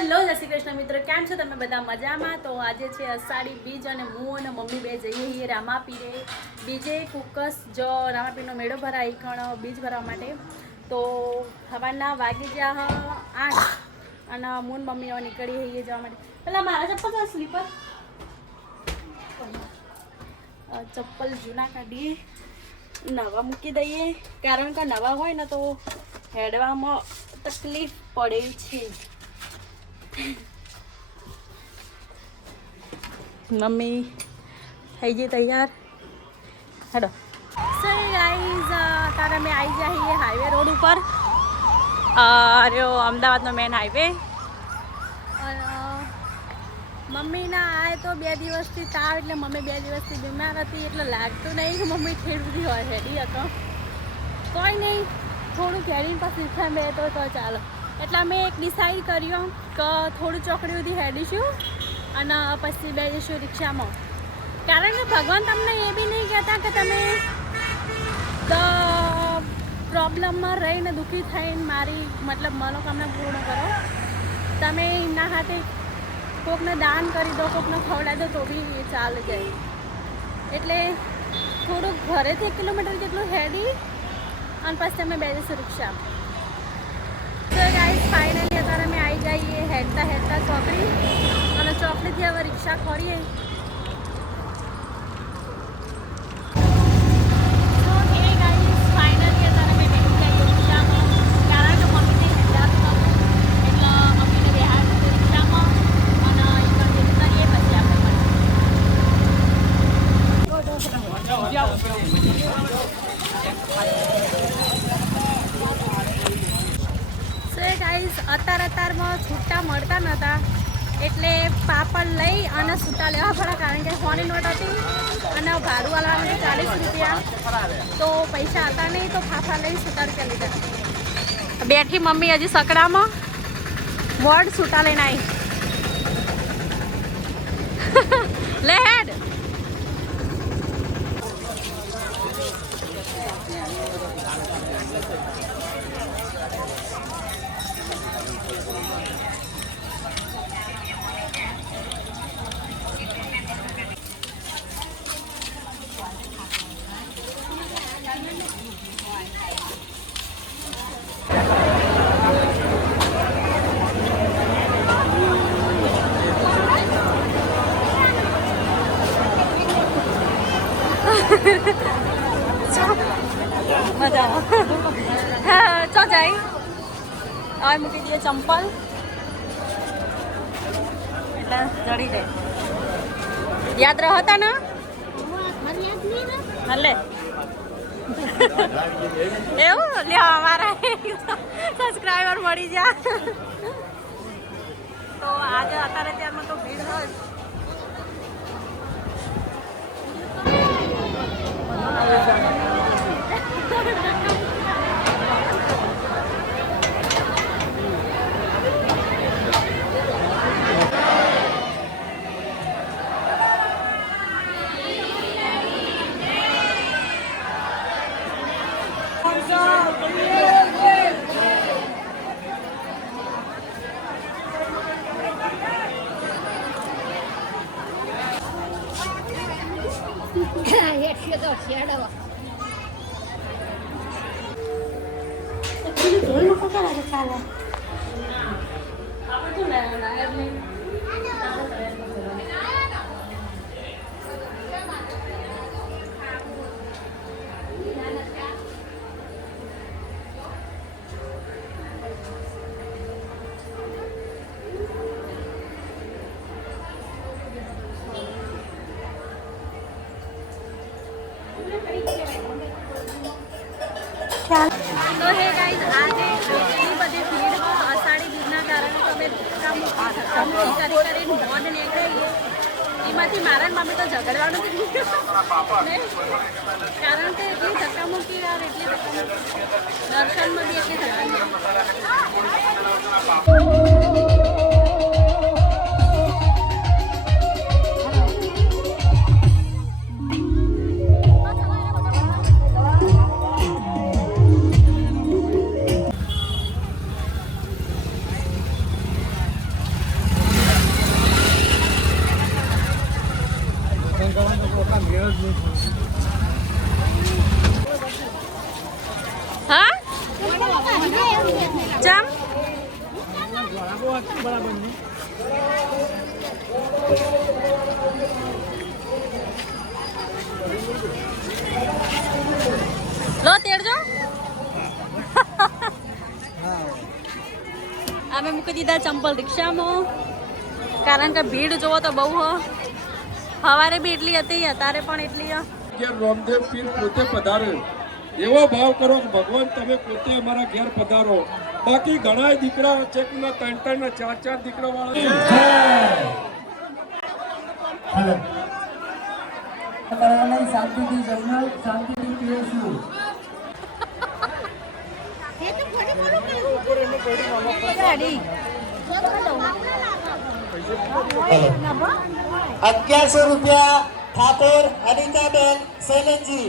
Hello જય શ્રી કૃષ્ણ મિત્રો, કેમ છો તમે બધા? મજામાં? તો આજે છે અષાઢી બીજ અને હું અને મમ્મી બે જઈએ છીએ રામાપીરે બીજે કુકસ જો રામાપીરનો મેળો ભરાય કણ બીજ ભરવા માટે. તો સવારના વાગી ગયા 8 અને હું મમ્મી હવે નીકળી જઈએ જવા માટે. પેલા મારા ચપ્પલ છે સ્લીપર, ચપ્પલ જૂના કાઢીએ, નવા મૂકી દઈએ, કારણ કે નવા હોય ને તો હેડવામાં તકલીફ પડે છે. મમ્મી થઈ ગઈ તૈયાર, હેડો. સો ગાઈઝ અત્યારે અમે આવી ગયા છીએ હાઈવે રોડ ઉપર, અમદાવાદનો મેન હાઈવે. મમ્મીના આય તો 2 દિવસથી તાવ, એટલે મમ્મી 2 દિવસથી બીમાર હતી, એટલે લાગતું નહીં કે મમ્મી ખેડૂતી હોય હેડી હતો. કોઈ નહીં, થોડુંક હેડીને પછી રીક્ષા બે તો ચાલો. એટલે અમે એક ડિસાઈડ કર્યો કે થોડું ચોકડી સુધી હેડીશું અને પછી બેસીશું રિક્ષામાં. કારણ કે ભગવાન તમને એ બી નહીં કહેતા કે તમે પ્રોબ્લેમમાં રહીને દુઃખી થઈને મારી મતલબ મનોકામના પૂર્ણ કરો. તમે એમના હાથે કોકને દાન કરી દો, કોકને ખવડાવી દો તો બી એ ચાલી જાય. એટલે થોડુંક ઘરેથી 1 કિલોમીટર જેટલું હેડી અને પછી અમે બેસીશું રિક્ષામાં. તો ગાઈસ ફાઇનલી અત્યારે અમે આવી જઈએ હેડતા ચોકડી, અને ચોકડીથી હવે રિક્ષા ખોરીએ. તો એ ગાઈસ ફાઇનલી અત્યારે અમે બેસી જઈએ રિક્ષામાં, કારણ કે મમ્મીને હેડાતું નહોતું, એટલે મમ્મીને બેહાડી રિક્ષામાં અને એ કરીએ પછી આપણે અત્યારમાં છૂટા મળતા નહોતા, એટલે પાપડ લઈ અને છૂટા લેવા પડ્યા, કારણ કે 100ની નોટ હતી અને ભાડું વાળવાનું 40 રૂપિયા, તો પૈસા હતા નહીં, તો ફાફા લઈ છૂટા રૂપિયા લીધા. બેઠી મમ્મી હજી સકડામાં વોર્ડ છૂટા લઈને આવી. લે હેડ. મજા ચો જાય. હવે મૂકી દઈએ ચંપલ, એટલે જડી જાય. યાદ રહતા ને હલે એવું લ્યો, અમારા સબસ્ક્રાઈબર મળી જાય. તો આજે અત્યારે ત્યારમાં તો ભીડ હોય. તો હે ગાઈઝ, આજે એટલી બધી ભીડ અષાઢી બીજના કારણે તો અમે ધક્કામુક્કી કરીને મોઢ નીકળીએ. એમાંથી મારા મમ્મી તો ઝઘડવાનું જ નહીં, કારણ કે એટલી ધક્કામુક્કી યાર, એટલી દર્શનમાં બી એટલી ધક્કામુક્કી. બરાબર નહીં. લો તેડજો. અમે મૂકી દીધા ચંપલ રિક્ષામાં, કારણ કે ભીડ જોવો તો બહુ હો. સવારે બી એટલી હતી, અત્યારે પણ એટલી. ઘેર રામદેવ પીર પોતે પધારે એવો ભાવ કરો કે ભગવાન તમે પોતે અમારા ઘેર પધારો. બાકી ઘણા દીકરા છે કે ના 3-3 ને 4-4 દીકરા વાળા શાંતિથી જમો, શાંતિથી પીએશું. ₹1100 ઠાકોર અનિતાબેન સૈનનજી.